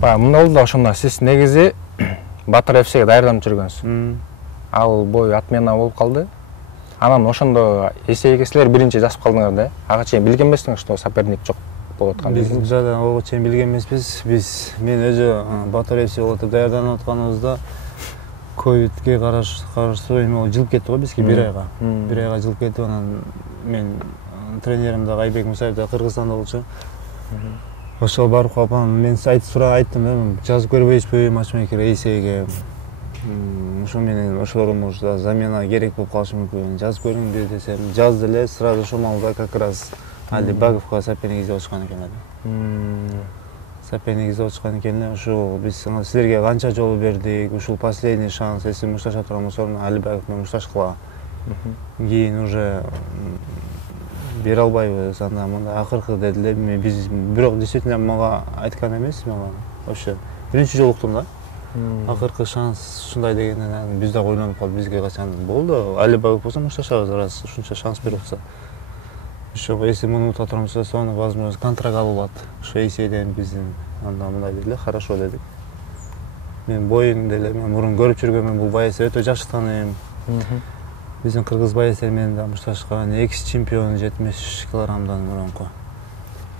Мында болду да ошондо сиз негизи Батыр ФСге даярданып жүргөнсүз. Ал бою отмена болуп калды. Анан ошондо эсеге силер биринчи жазып калдыңар да. Ага чейин билген эмессиңер, что соперник жок болуп аткан. Биз да ого чейин билген эмеспиз. Мен өзү Батыр ФС болуп даярданып атканыбызда ковидке каршы эме жылып кетти го бизге 1 айга. 1 айга жылып кетип, анан мен тренерим да Айбек Мусаев да Кыргызстанда болчу. Ошол барып калып, мен айттым, жазып көрбөйсүзбү матчмейкер эсеге. Ошо менен ошолор может замена керек болуп калышы мүмкүн. Жазып көрүңүр десем, жазды эле, сразу ошол маалда как раз Алибаговго соперник издеп отушкан экен эле. Соперник издеп отушкан экен эле. Ошо биз силерге канча жолу бердик, ушул последний шанс, если мушташа турган болсо, Алибагов менен мушташкыла. Кийин уже бере албайбыз, анда мындай акыркы дедилер. Биз бирок действительно мага айткан эмес, мага вообще биринчи жолу уктум да. Акыркы шанс ушундай дегенден биз да ойлонуп калдык, бизге качан болду. Алибагов болсо мушташабыз, раз ушунча шанс берип атса. Ошо если муну ута турмузса, сону возможно контракт алып алат. Ошо эсейден биздин анда мындай дедилер, хорошо дедик. Мен боюң деле, мен мурун көрүп жүргөнмүн, бул байес өтө жакшы тааныйм. Биздин кыргыз байестер менен да мушташкан, экс чемпион 70 килограммдан мурунку.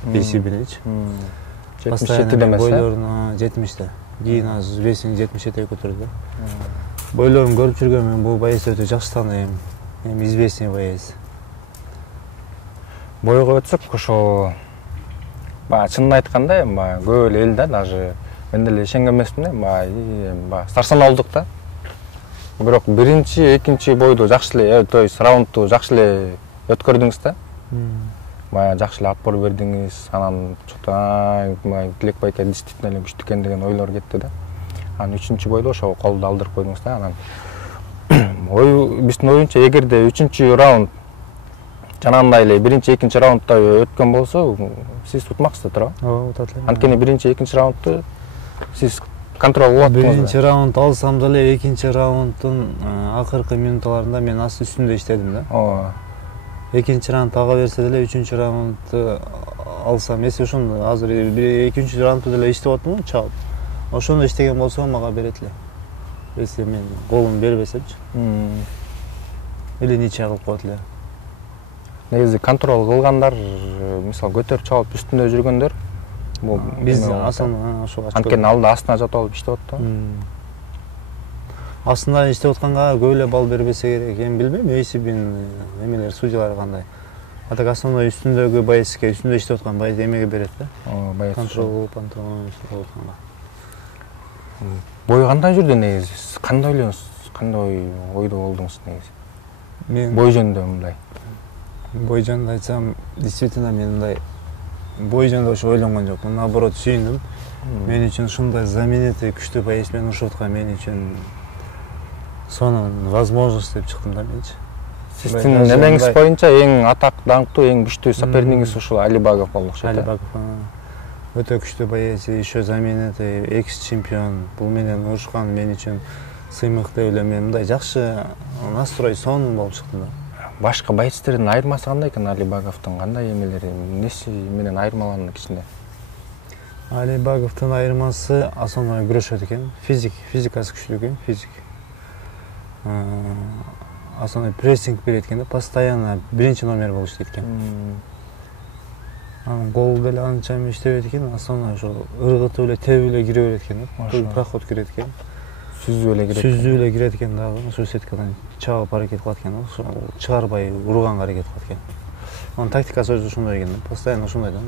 Бесибинич. 77 эмес, бойлорун 70-те. Кийин азыр весин 77-ге көтөрдү. Бойлорун көрүп жүргөнмүн, бул байес өтө жакшы тааныйм. Эми известный байес. Бойго өтсөк, ошо чынын айтканда, көп эле эл да, даже мен деле ишенген эмесмин, старшина болдук да. Бирок биринчи, экинчи бойду жакшы эле, то есть раундду жакшы эле өткөрдүңүз да. Жакшы эле отпор бердиңиз, анан чоң Тилек байке действительно эле күчтүү экен деген ойлор кетти да. Анан 3-чү бойдо ошо колду алдырып койдуңуз да. Анан биздин оюнча, эгерде 3-чү раунд жанагындай эле 1-чи, 2-чи раундда өткөн болсо, сиз утмаксыздар, туура? Ооба, утат элем. Анткени 1-чи, 2-чи раундду сиз контрол кылып аттыңыз. 1-чи раунд алсам деле 2-чи раунддун акыркы минуттарында мен аст үстүндө иштедим да. Ооба. 2-чи раунд ага берсе деле 3-чү раундду алсам, если ошондо азыр 2-чү раундду деле иштеп аттым, чалып. Ошондо иштеген болсом мага берет эле. Если мен голун бербесемчи. Или ничья кылып коет эле. Негизи контрол кылгандар, мисалы көтөрүп чалып үстүндө жүргөндөр, биз основном ошо ачып. Анткени алда астына жатып алып иштеп атты. Астында иштеп атканга көп эле балл бербесе керек. Эми билбейм, эсибин эмелер, судьялар кандай. А так основной үстүндөгү байеске, үстүндө иштеп аткан байес эмеге берет да. Байес. Контрол кылып атканга. Бою кандай жүрдү негизи? Кандай ойлоносуз? Кандай ойдо болдуңуз негизи? Мен бой жөнүндө мындай. Бой жөнүндө айтсам, действительно мен мындай бой жөнүндө ошо ойлонгон жокмун. Наоборот, сүйүндүм. Мен үчүн ушундай знаменитый күчтүү байес менен ушутка мен үчүн сонун возможность деп чыктым да менчи. Сиздин эмеңиз боюнча эң атак даңктуу, эң күчтүү соперниңиз ушул Алибагов болду окшойт. Алибагов өтө күчтүү байес, еще знаменитый экс чемпион. Бул менен урушкан мен үчүн сыймык деп эле мен мындай жакшы настрой сонун болуп чыктым да. Башка байестердин айырмасы кандай экен? Алибаговдун кандай эмелери, эмнеси менен айырмаланды кичине? Алибаговдун айырмасы основной күрөшөт экен. Физикасы күчтүү экен, физик. Основной прессинг берет экен да, постоянно биринчи номер болуп иштейт экен. Гол деле анча иштебейт экен, основной ошо ыргытып эле тебип эле кире берет экен да. Проход кирет экен. Сүзүп эле кирет экен дагы. Ошо сеткадан чагып аракет кылат экен, ошо чыгарбай урганга аракет кылат экен. Анын тактикасы өзү ошондой экен да, постоянно ошондой да.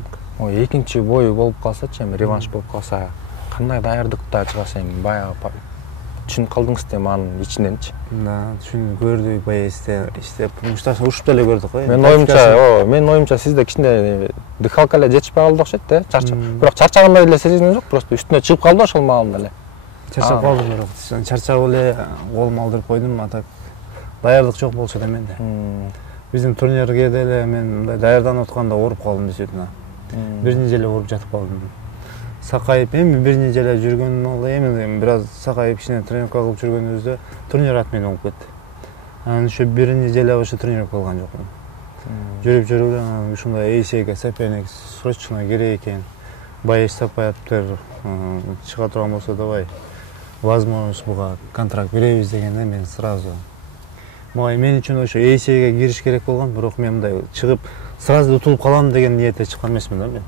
Экинчи бою болуп калсачы, эми реванш болуп калса, кандай даярдыкта чыгасың? Эми баягы түшүнүп калдыңыз да анын ичиненчи? Да, түшүнүп көрдүк, баягы иштеп, мушташа ушуп деле көрдүк го. Менин оюмча сизде кичине дыхалка эле жетишпей калды окшойт да, чарчап. Бирок чарчагандай эле сезген жок, просто үстүнө чыгып калды ошол маалында эле. Чарчап калдым, бирок чарчап эле колумду алдырып койдум, а так даярдык жок болчу да менде. Биздин турнирге деле мен мындай даярданып атканда ооруп калдым действительно. Бир неделя ооруп жатып калдым. сакайып эми бир нече эле жүргөн алда эми бир аз сакайып кичине тренировка кылып жүргөнүбүздө турнир ат менен болуп кетти. Анан ошо бир нече эле ошо тренировка кылган жокмун. Жүрүп анан ушундай эйсейге соперник срочно керек экен. Боец таппай атыптыр, чыга турган болсо давай возможность буга контракт беребиз дегенде мен сразу мен үчүн ошо эйсейге кириш керек болгон, бирок мен мындай чыгып сразу утулуп калам деген ниетте чыккан эмесмин да мен.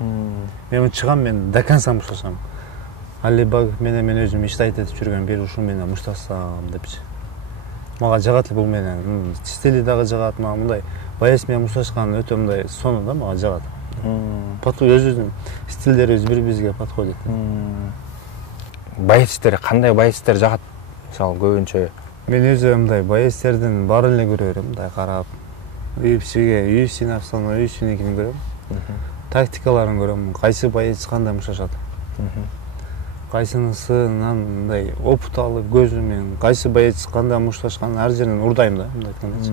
Мен чыгам, мен до конца мушташам. Алибагов менен мен өзүм иштайт этип жүргөн, бир ушул менен мушташсам депчи. Мага жагат бул менен. Стили дагы жагат, мага мындай боец менен мушташкан өтө мындай сону да мага жагат. Өзүбүздүн стилдерибиз бири-бирибизге подходит. Боецтер кандай боецтер жагат? Мисалы көбүнчө мен өзүм мындай боецтердин баарын эле көрө берем, мындай карап. UFC'ни апсам, UFC'никин көрөм. Тактикаларын көрөм, кайсы боец кандай мушташат. Кайсынысынан мындай опыт алып көзүмен, кайсы боец кандай мушташканын ар жеринен урдайм да, мындай айткандачы.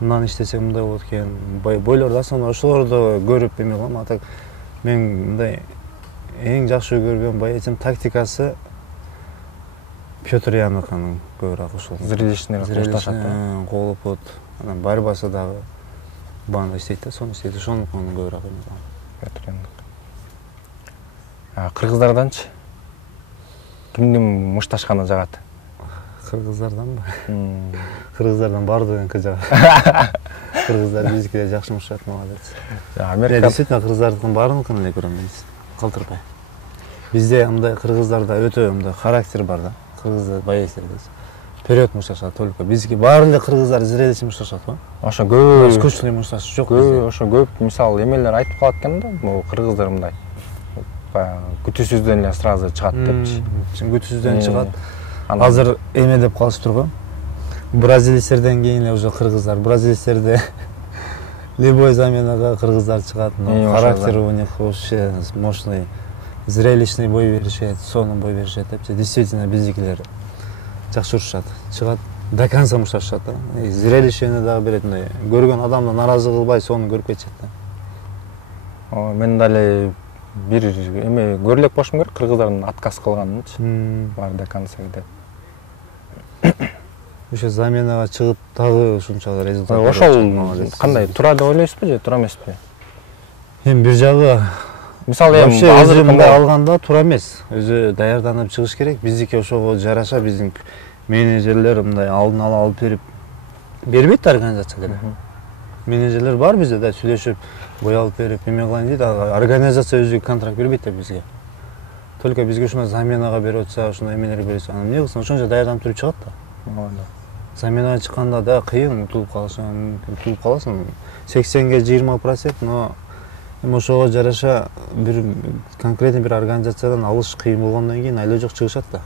Мындан иштесек мындай болот экен. Бойлорду асана ошолорду көрүп эме кылам. А так мен мындай эң жакшы көргөн боецим тактикасы Петр Яныкынын көбүрөөк ушул. Зрелищный мушташат. Колопот, анан борьбасы дагы баанда иштейт да, сону иштейт. Ошонукун көбүрөөк эме кылам. Петр Янык. Кыргыздарданчы? Кимдин мушташканы жагат? Кыргыздарданбы? Кыргыздардан баардыгыныкы жагат. Кыргыздар биздикилер жакшы мушташат, молодец. Америка действительно кыргыздардын баарыныкын эле көрөм мен. Калтырбай. Бизде мындай кыргыздарда өтө мындай характер бар да. Кыргыздар боецтерде. Вперед мушташат только. Биздики баарын эле кыргыздар зрелище мушташат го. Ошо көп искусственный мушташ жок бизде. Ошо көп мисалы эмелер айтып калат экен да, могу кыргыздар мындай. Күтүүсүздөн эле сразу чыгат депчи. Күтүүсүздөн чыгат. Азыр эме деп калышыптыр го. Бразилецтерден кийин эле уже кыргыздар. Бразилецтерде любой заменага кыргыздар чыгат. Характер у них вообще мощный, зрелищный бой беришет, сонун бой беришет депчи. Действительно биздикилер жакшы урушат. Чыгат, до конца мушташат да. Зрелищени дагы берет, мындай көргөн адамды наразы кылбай сонун көрүп кетишет да. Мен дали бир эме көрүлөк болушум керек, кыргыздардын отказ кылганынчы. Бар до конца кетет. Ошо заменага чыгып дагы ушунчалык результат. Ошол кандай туура деп ойлойсузбу же туура эмеспи? Эми бир жагы мисалы эми азыр мындай алганда туура эмес. Өзү даярданып чыгыш керек. Биздики ошого жараша биздин менеджерлер мындай алдын ала алып бербейт да организациялар. Менеджерлер бар бизде да, сүйлөшүп, бой алып берип, эме кылайын дейт. Организация өзү контракт бербейт да бизге. Только бизге ушундай заменага берип атса, ушундай эмелер берсе, анан эмне кылсын, ошончо даярданып туруп чыгат да. Заменага чыкканда да кыйын, утулуп каласың. 80-ге 20%, но ошого жараша бир конкретный бир организациядан алыш кыйын болгондон кийин айла жок чыгышат да.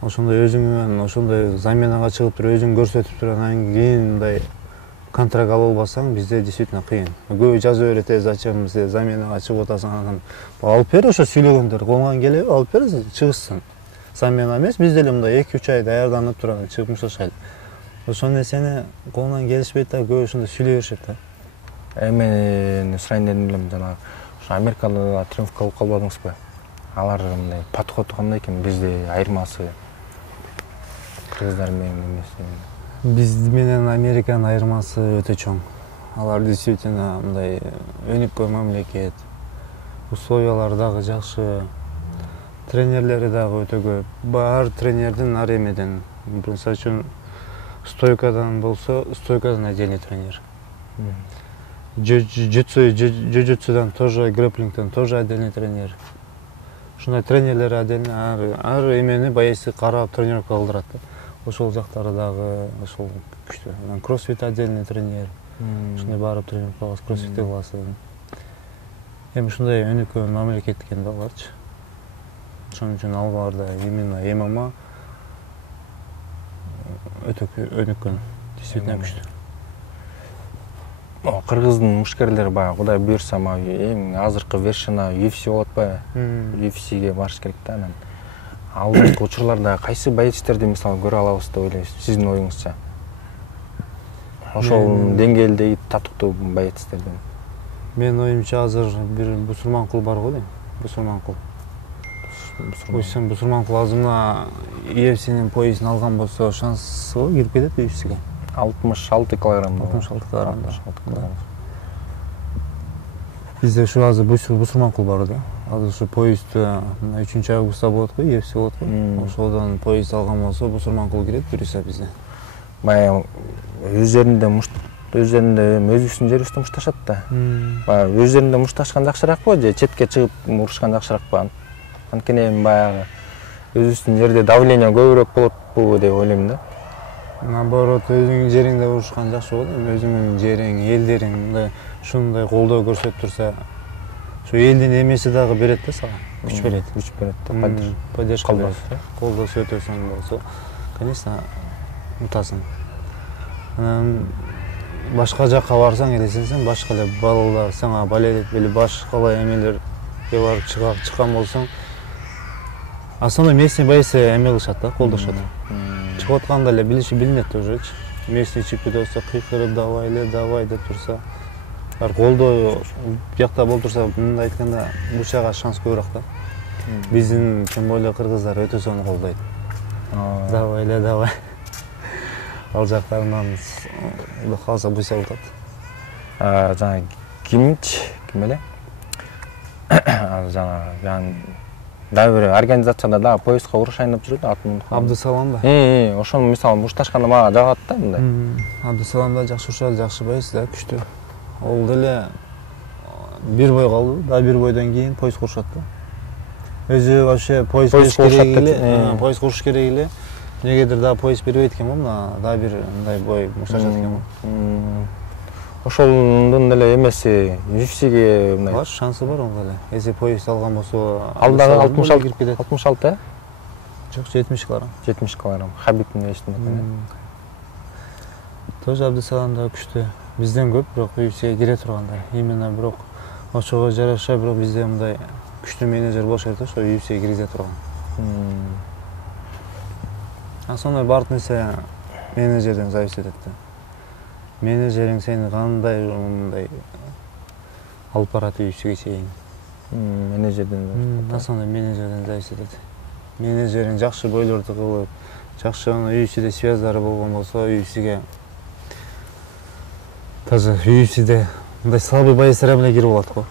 Ошондой өзүңөн, ошондой заменага чыгып туруп, өзүң көрсөтүп туруп, анан кийин мындай контракт ала албасаң, бизде действительно кыйын. Көбү жазып берет, зачем сен заменага чыгып атасың, анан алып бер, ошо сүйлөгөндөр колуңан келеби, алып бер, чыгышсын. Замена эмес, бизде эле мындай 2-3 ай даярданып туруп, чыгып мушташайлы. Ошол нерсени колунан келишпейт да, көбү ошондой сүйлөй беришет да. Эми сурайын дедим элем, жанагы ошо Америкада тренировка кылып калбадыңызбы? Алар мындай подходу кандай экен, бизде айырмасы? Кыргыздар менен эмеси? Биз менен Американын айырмасы өтө чоң. Алар действительно мындай өнүккөн мамлекет. Условиялары дагы жакшы. Тренерлери дагы өтө көп. Ар тренердин ар эмеден. Мисалы үчүн стойкадан болсо, стойкадан отдельный тренер. Джиу-джитсудан тоже, грэпплингден тоже отдельный тренер. Ушундай тренерлер отдельный, ар эмени боецти карап тренировка кылдырат. Ошол жактары дагы ошол күчтүү. Анан кроссфит отдельный тренер. Ушундай барып тренировка кыласың, кроссфитти кыласың. Эми ушундай өнүккөн мамлекет экен да аларчы. Ошон үчүн аларда именно ММА өтө өнүккөн, действительно күчтүү. Кыргыздын мушкерлери баягы Кудай буйрса, эң азыркы вершина UFC болот атпайбы? UFCге барыш керек да. Анан алдыңкы учурларда кайсы боецтерди мисалы көрө алабыз деп ойлойсуз, сиздин оюңузча? Ошол деңгээлдеги татыктуу боецтерден. Менин оюмча азыр бир Бусурманкул бар го дейм. Бусурманкул. Бусурманкул азыр мына EFC'нин поясын алган болсо шансы бар, кирип кетет UFC'ге. 66 килограмм. 66 килограммда. Бизде ушу азыр Бусурманкул бар да. Азыр ушу поездду 3 августта болот го, UFC болот го. Ошодон поезд алган болсо Бусурманкул кирет буюрса бизде. Баягы өздөрүндө өзүбүздүн жерибизде мушташат да. Баягы өздөрүндө мушташкан жакшыракпы же четке чыгып урушкан жакшыракпы? Анткени эми баягы өзүбүздүн жерде давление көбүрөөк болотпу деп ойлойм да. Наоборот, өзүңүн жериңде урушкан жакшы болот. Өзүңүн жериң, элдериң мындай ушундай колдоо көрсөтүп турса, ошо элдин эмеси дагы берет да сага. Күч берет да. Поддержка берет. Колдосуп өтөсүң болсо, конечно, мутасың. Анан башка жакка барсаң, элесеңсең, башка эле балалар сага болеть этпейли, башка эмелерге барып чыккан болсоң, основной местный боецтер эме кылышат да, колдошот. Чыгып атканда эле билинет ужечи. Местный чип кетсе кыйкырып давай деп турса, колдоо биякта болуп турса, мындай айтканда бушага шанс көбүрөөк да. Биздин тем более кыргыздар өтө сонун колдойт. Давай. Ал жактарынан калса буйса утат. Жана ким эле? Жана дагы бир организацияда дагы поездга урушайын деп жүрөт, атын Абдусалам да. Ошону мисалы мушташканда мага жагат да мындай. Абдусалам да жакшы урушат, жакшы боец да, күчтүү. Ол деле бир бой калды, дагы бир бойдон кийин поезд курушат да. Өзү вообще поезд куруш керек эле. Негедир дагы поезд бербейт экен го, мына дагы бир мындай бой мушташат экен го. Ошондун деле эмеси UFC'ге мындай бар, шансы бар онго эле. Если поезд алган болсо, ал дагы 66 э? Жок, 70 килограмм. 70 килограмм. Хабибтин эшитим экен. Тоже Абдусалам да күчтүү. Бизден көп, бирок UFC'ге кире тургандар. Именно бирок ошого жараша бирок бизде мындай күчтүү менеджер болуш керек да, ошо UFC'ге киргизе турган. Основной бардык нерсе менеджерден зависит этет да. Менеджериң сени кандай мындай алып барат UFC'ге чейин. Менеджерден. Основной менеджерден зависит этет. Менеджериң жакшы бойлорду кылып, жакшы UFC'де связьдары болгон болсо, UFC'ге даже UFC'де мындай слабый боецтер менен кирип алат го.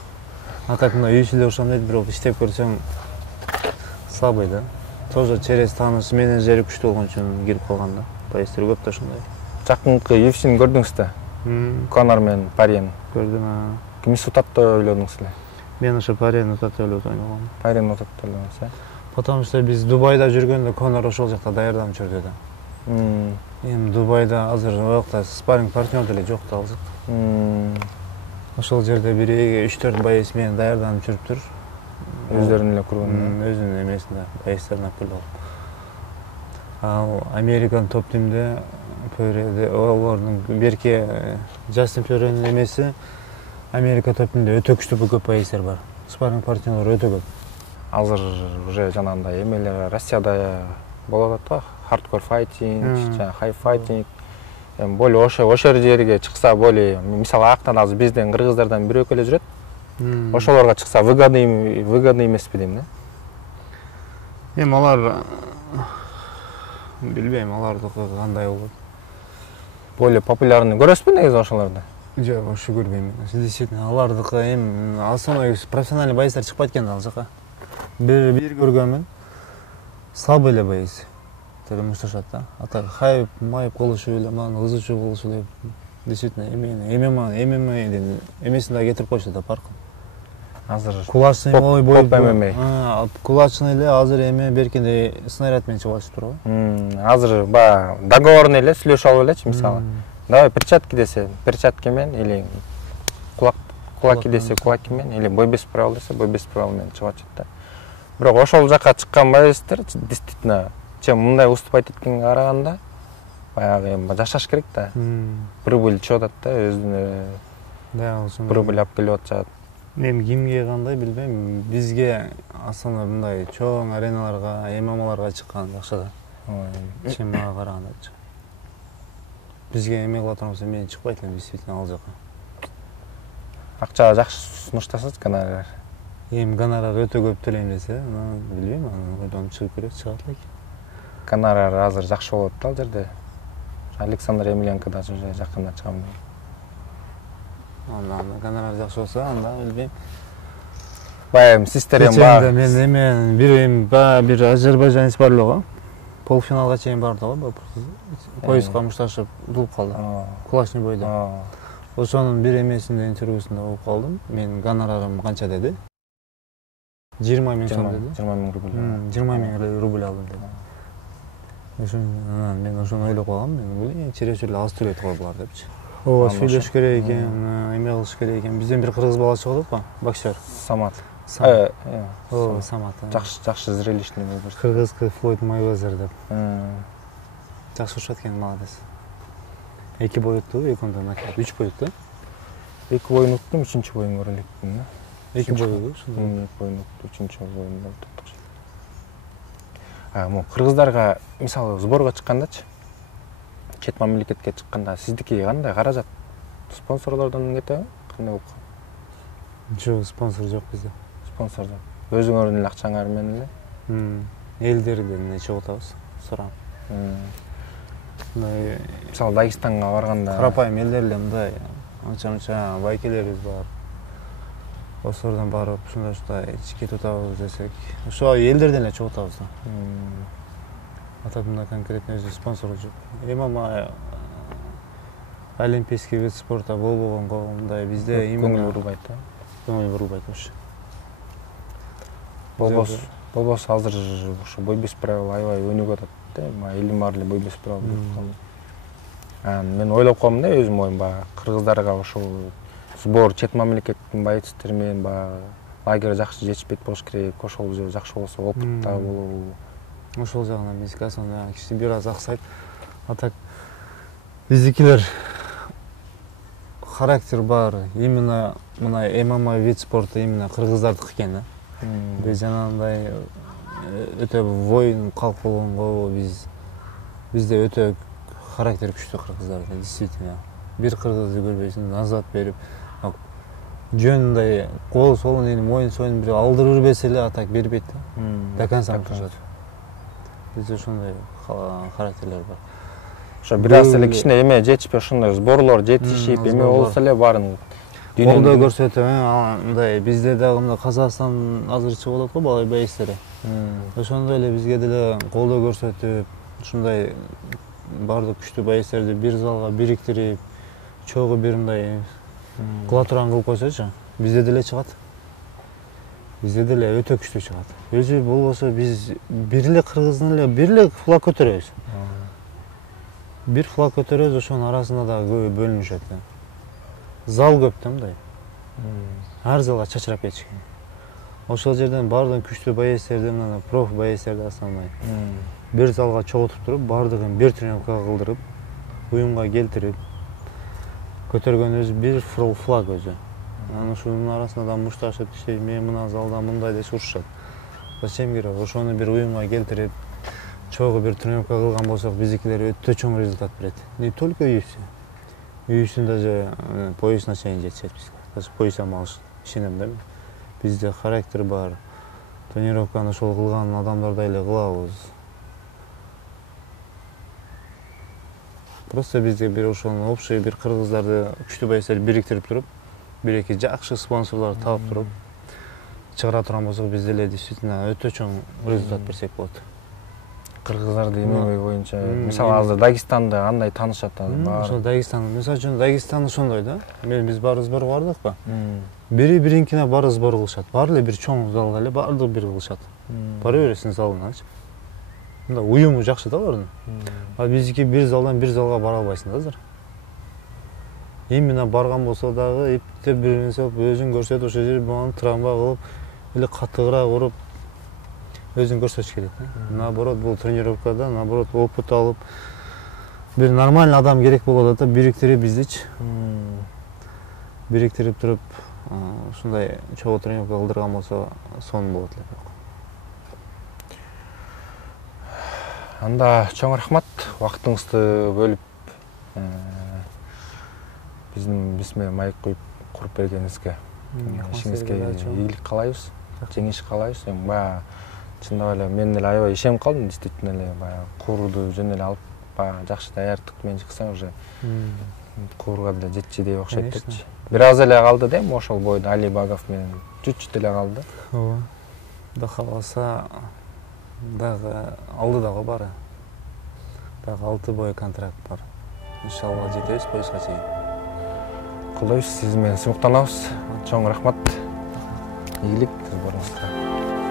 А так мына UFC'де ошондой бирок иштеп көрсөң слабый да. Тоже через тааныш менеджери күчтүү болгон үчүн кирип калган да. Боецтер көп да ошондой. Жакынкы UFC'ни көрдүңүз да? Конор менен Парен. Көрдүм. Кимиси утат деп ойлодуңуз эле? Мен ошо Парен утат деп ойлогом. Парен утат деп ойлодуңуз, э? Потому что биз Дубайда жүргөндө Конор ошол жакта даярданып жүрдү да. Эми Дубайда азыр оякта спарринг партнер деле жок да азыр. Ошол жерде бир 3-4 боец менен даярданып жүрүптүр. Өздөрүнүн эле курган. Өзүнүн эмесинде боецтерин алып келип. Ал Американ топ тимде олордун берки Джастин Фьюринин эмеси Америка топ тимде өтө күчтүү көп боецтер бар. Спарринг партнерлор өтө көп. Азыр уже жанагындай эмелер Россияда болот го, hardcore fighting, жана high fighting. Эми более ошол жерге чыкса более, мисалы аяктан азыр бизден кыргыздардан бирөө эле жүрөт. Ошолорго чыкса выгодный эмеспи дейм да. Эми алар билбейм, алардыкы кандай болот. Более популярный көрөсүзбү негизи ошолорду? Жок, ошо көрбөйм. Действительно, алардыкы эми основной профессиональный боецтер чыкпайт экен ал жака. Бир көргөнмүн. Слабый эле боец. Тели мушташат да. Ата хайп, майып кылышы эле, мана кызычуу болушу эле. Действительно, эмесин да кетирип койчу да паркын. Азыр кулачный бой ММА. Кулачный эле азыр эме беркинде снаряд менен чыгып турбу? Азыр баягы договорный эле сүйлөшүп алып элечи, мисалы. Давай перчатки десе, перчатки менен или кулаки десе, кулаки менен или бой без правил десе, бой без правил менен чыгып атат да. Бирок ошол жака чыккан боецтер действительно чем мындай выступать эткенге караганда баягы эми жашаш керек да. Прибыль чыгып атат да, өзүнө. Да, ошондой. Прибыль алып келип атышат. Эми кимге кандай билбейм. Бизге асана мындай чоң ареналарга, ММАларга чыккан жакшы да. Чем мага караганда. Бизге эме кыла турганбыз, мен чыкпайт элем действительно ал жака. Акча жакшы сунуштасат гонорар. Эми гонорар өтө көп төлөйм десе, билбейм, ойдон чыгып келет, чыгат элек. Гонорар азыр жакшы болот да ал жерде. Александр Емельянко да уже жакында чыгам. Анда гонорар жакшы болсо, анда билбейм. Баягы систер Кеченде мен эме бир азербайжанец бар эле го. Полуфиналга чейин барды го. Поездга мушташып булуп калды. Кулачный бойдо. Ошонун бир эмесинде интервьюсунда угуп калдым. Мен гонорарым канча деди? 20 000 сом деди. 20 000 рубль. 20 000 рубль алдым деди. Мен ошону ойлоп калгам. Мен чиречи эле аз төлөйт го булар депчи. Ооба, сүйлөш керек экен, эме кылыш керек экен. Бизден бир кыргыз бала чыгып атат го, боксер. Самат. Ооба, Самат. Жакшы зрелищный болду. Кыргыз Флойд Майвезер деп. Жакшы урушат экен, молодец. 2 бой өттү, 2-нда нокаут, 3 бой өттү. 2 боюн уттум, 3-чү боюн көрө элекмин. 2 бой өттү, 2 боюн уттум, 3-чү боюнда уттук. Могу кыргыздарга, мисалы, сборго чыккандачы, чет мамлекетке чыкканда сиздики кандай каражат? Спонсорлордон кетеби? Кандай болуп калат? Жок, спонсор жок бизде. Спонсор жок. Өзүңөрдүн эле акчаңар менен эле? Элдерден чыгып атабыз, сурам. Мисалы, Дагестанга барганда карапайым элдер эле мындай анча-мынча байкелерибиз бар. Ошолордон барып, ушундай чекит утабыз десек, ошо элдерден эле чыгып атабыз да. Атат мындай конкретно өзү спонсор жок. ММА олимпийский вид спорта болбогонго мындай бизде көңүл бурулбайт да. Көңүл бурулбайт ошо. Болбосо азыр ушу бой без правил аябай өнүгүп атат да. Элдин баары эле бой без правил деп калды. Мен ойлоп калдым да өзүм оюм, кыргыздарга ошол сбор чет мамлекеттин боецтери менен лагерь жакшы жетишпейт болуш керек. Ошол же жакшы болсо опыт да болобу. Ошол жагынан биздики асанда кичи бир аз аксайт. А так биздикилер характер бар. Именно мына ММА вид спорта именно кыргыздардыкы экен да. Биз жанагындай өтө воин калк болгонго бизде өтө характер күчтүү кыргыздарда, действительно. Бир кыргызды көрбөйсүң, назат берип, жөнүндай кол солун эле моюн союн бир алдырып берсе эле атак бербейт да. До конца турат. Бизде ошондой характерлер бар. Ошо бир аз эле кичине эме жетишпей, ошондой сборлор жетишип, эме болсо эле баарын колдоо көрсөтүп, мындай бизде дагы мына Казакстан азыр чыгып атат го бала боецтери. Ошондой эле бизге деле колдоо көрсөтүп, ушундай бардык күчтүү боецтерди бир залга бириктирип, чогуу бир мындай кыла турган кылып койсочу, бизде деле чыгат. Бизде деле өтө күчтүү чыгат. Өзү болбосо биз бир эле кыргыздын эле бир эле флаг көтөрөбүз. Бир флаг көтөрөбүз, ошонун арасында дагы көбү бөлүнүшөт да. Зал көп да мындай. Ар залга чачырап кетишкен. Ошол жерден бардык күчтүү боецтерди, мына проф боецтерди асамай. Бир залга чогултуп туруп, бардыгын бир тренировка кылдырып, уюмга келтирип, көтөргөн өзү бир флаг өзү. Анан ушунун арасында да мушташып иштейт, мен мына залда мындай деп урушат. Зачем керек? Ошону бир уюмга келтирип, чогуу бир тренировка кылган болсок, биздикилер өтө чоң результат берет. Не только UFC. UFC даже поясына чейин жетишет бизге. Даже пояс алмаш ишенем да. Бизде характер бар. Тренировканы ошол кылган адамдардай эле кылабыз. Просто бизде бир ошол общий бир кыргыздарды күчтүү боецтерди бириктирип туруп, бир-эки жакшы спонсорлорду таап туруп, чыгара турган болсок, бизде эле действительно өтө чоң результат берсек болот. Кыргыздарды эмне боюнча, мисалы азыр Дагестанды андай таанышат бар. Ошол Дагестан, мисалы үчүн Дагестан ошондой да. Биз баары сбор бардыкпы? Бири биринкине баары сбор кылышат. Баары эле бир чоң залга эле баардыгы бир кылышат. Бара бересиң залыначы. Мында уюму жакшы да алардын. А биздики бир залдан бир залга бара албайсың да азыр. Именно барган болсо дагы эптеп бир нерсе өзүң көрсөтүп, ошол жерде буганы травма кылып, эле каттыгыраак уруп өзүн көрсөтүш керек. Наоборот, бул тренировкада, наоборот, опыт алып, бир нормальный адам керек болот да, бириктирип биздичи. Бириктирип туруп, ушундай чогуу тренировка кылдырган болсо, сонун болот эле. Анда чоң рахмат, убактыңызды бөлүп, биз менен маек коюп куруп бергениңизге. Ишиңизге ийгилик каалайбыз, жеңиш каалайбыз. Эми баягы чындап эле мен эле аябай ишенип калдым, действительно эле баягы курду жөн эле алып баягы жакшы даярдыкменен чыксаң уже курга деле жетчи деп окшойт депчи. Бир аз эле калды да эми ошол бойдо Али Багов менен чуть-чуть эле калды. Ооба. Кудай кааласа дагы алдыда го баары. Дагы 6 бой контракт бар. Иншалла жетебиз пояска чейин. Колдойбуз, сиз менен сыймыктанабыз. Чоң рахмат. Ийгилик, сиз боруңузга.